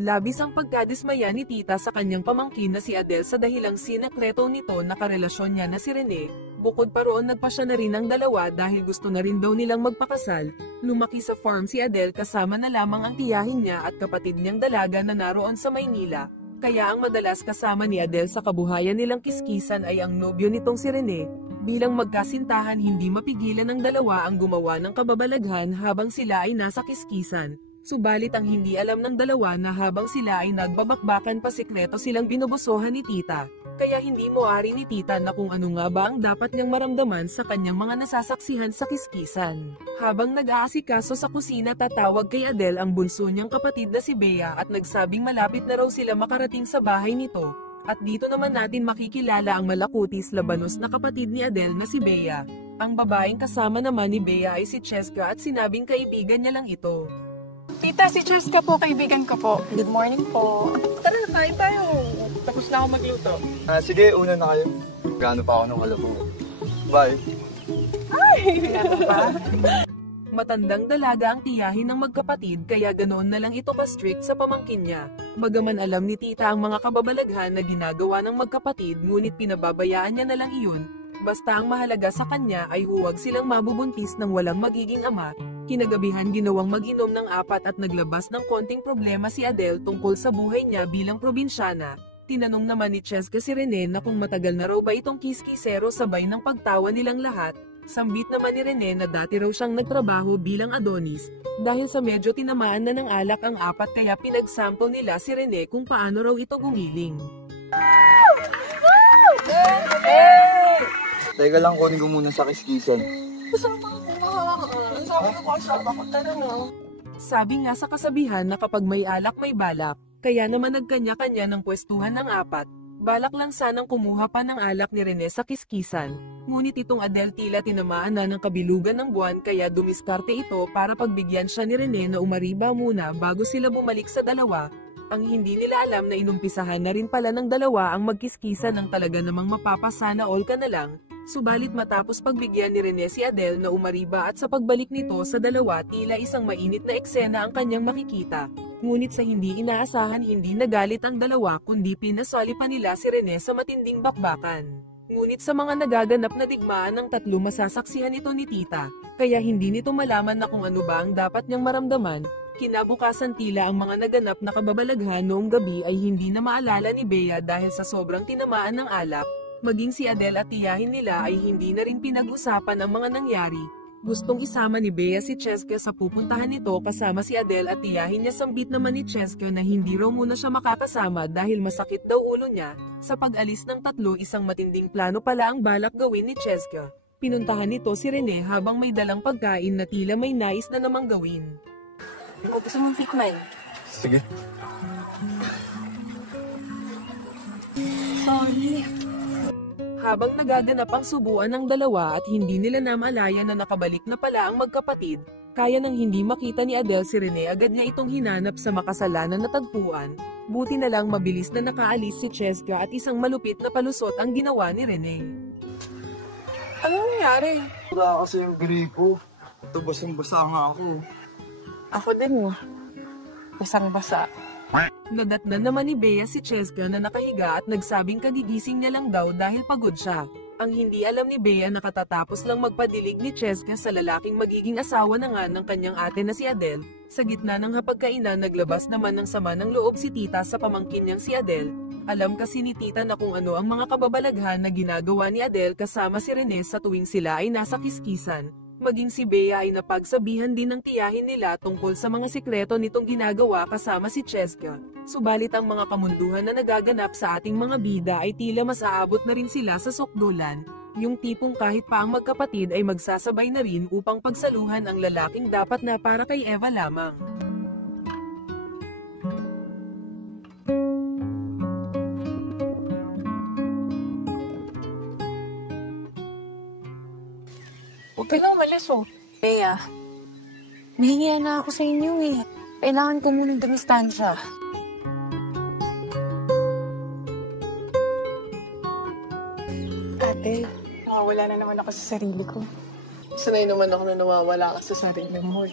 Labis ang pagkadismaya ni tita sa kanyang pamangkin na si Adele sa dahilang sinekreto nito na karelasyon niya na si Rene. Bukod pa roon nagpasya na rin ang dalawa dahil gusto na rin daw nilang magpakasal. Lumaki sa farm si Adele kasama na lamang ang tiyahin niya at kapatid niyang dalaga na naroon sa Maynila. Kaya ang madalas kasama ni Adele sa kabuhayan nilang kiskisan ay ang nobyo nitong si Rene. Bilang magkasintahan hindi mapigilan ng dalawa ang gumawa ng kababalaghan habang sila ay nasa kiskisan. Subalit ang hindi alam ng dalawa na habang sila ay nagbabakbakan pasikreto silang binubusohan ni tita. Kaya hindi moari ni tita na kung ano nga ba ang dapat niyang maramdaman sa kanyang mga nasasaksihan sa kiskisan. Habang nag-aasikaso sa kusina tatawag kay Adele ang bunso niyang kapatid na si Bea at nagsabing malapit na raw sila makarating sa bahay nito. At dito naman natin makikilala ang malakutis labanos na kapatid ni Adele na si Bea. Ang babaeng kasama naman ni Bea ay si Cheska at sinabing kaibigan niya lang ito. Tita, si Cheska po, kaibigan ko po. Good morning po. Tara, kain tayo. Tapos na ako magluto. Sige, una na kayo. Gano pa ako nung alam mo. Bye. Matandang dalaga ang tiyahin ng magkapatid kaya ganoon na lang ito ka-strict sa pamangkin niya. Bagaman alam ni tita ang mga kababalaghan na ginagawa ng magkapatid ngunit pinababayaan niya na lang iyon. Basta ang mahalaga sa kanya ay huwag silang mabubuntis ng walang magiging ama. Kinagabihan ginawang mag-inom ng 4 at naglabas ng konting problema si Adele tungkol sa buhay niya bilang probinsyana. Tinanong naman ni Cheska si Rene na kung matagal na raw ba itong kiskisero sabay ng pagtawa nilang lahat. Sambit naman ni Rene na dati raw siyang nagtrabaho bilang Adonis. Dahil sa medyo tinamaan na ng alak ang 4 kaya pinagsample nila si Rene kung paano raw ito gumiling. Teka lang, kunin ko muna sa kiskisan. Sabi nga sa kasabihan na kapag may alak may balak, kaya naman nagkanya-kanya ng pwestuhan ng 4. Balak lang sanang kumuha pa ng alak ni Rene sa kiskisan. Ngunit itong Adele tila tinamaan na ng kabilugan ng buwan kaya dumiskarte ito para pagbigyan siya ni Rene na umariba muna bago sila bumalik sa dalawa. Ang hindi nila alam na inumpisahan na rin pala ng dalawa ang magkiskisan ng talaga namang mapapasana all ka na lang. Subalit matapos pagbigyan ni Rene si Adele na umariba at sa pagbalik nito sa dalawa tila isang mainit na eksena ang kanyang makikita. Ngunit sa hindi inaasahan hindi nagalit ang dalawa kundi pinasali pa nila si Rene sa matinding bakbakan. Ngunit sa mga nagaganap na digmaan ng tatlo masasaksihan ito ni tita, kaya hindi nito malaman na kung ano ba ang dapat niyang maramdaman. Kinabukasan tila ang mga naganap na kababalaghan noong gabi ay hindi na maalala ni Bea dahil sa sobrang tinamaan ng alak. Maging si Adele at tiyahin nila ay hindi na rin pinag-usapan ang mga nangyari. Gustong isama ni Bea si Cheska sa pupuntahan nito kasama si Adele at tiyahin niya sambit naman ni Cheska na hindi raw muna siya makakasama dahil masakit daw ulo niya. Sa pag-alis ng tatlo isang matinding plano pala ang balak gawin ni Cheska. Pinuntahan nito si Rene habang may dalang pagkain na tila may nais na namang gawin. Gusto mong tikman? Sige. Sorry. Habang nagaganap ang subuan ng dalawa at hindi nila namalayan na nakabalik na pala ang magkapatid, kaya nang hindi makita ni Adele si Rene agad niya itong hinanap sa makasalanan na tagpuan. Buti na lang mabilis na nakaalis si Cheska at isang malupit na palusot ang ginawa ni Rene. Anong nangyari? Wala kasi yung gripo. Ito basang-basa nga ako. Ako din mo. Basang-basa. Nadatnan naman ni Bea si Cheska na nakahiga at nagsabing kagigising niya lang daw dahil pagod siya. Ang hindi alam ni Bea na katatapos lang magpadilig ni Cheska sa lalaking magiging asawa na nga ng kanyang ate na si Adele. Sa gitna ng hapagkainan naglabas naman ng sama ng loob si tita sa pamangkin niyang si Adele. Alam kasi ni tita na kung ano ang mga kababalaghan na ginagawa ni Adele kasama si Rene sa tuwing sila ay nasa kiskisan. Maging si Bea ay napagsabihan din ng tiyahin nila tungkol sa mga sikreto nitong ginagawa kasama si Cheska. Subalit ang mga kamunduhan na nagaganap sa ating mga bida ay tila mas aabot na rin sila sa sukdulan. Yung tipong kahit pa ang magkapatid ay magsasabay na rin upang pagsaluhan ang lalaking dapat na para kay Eva lamang. Huwag ka na umalis, oh. Bea, nahingihan na ako sa inyo, eh. Kailangan ko munang dumistansya. Ate, nakawala na naman ako sa sarili ko. Sanay naman ako na nawawala ka sa sarili mo.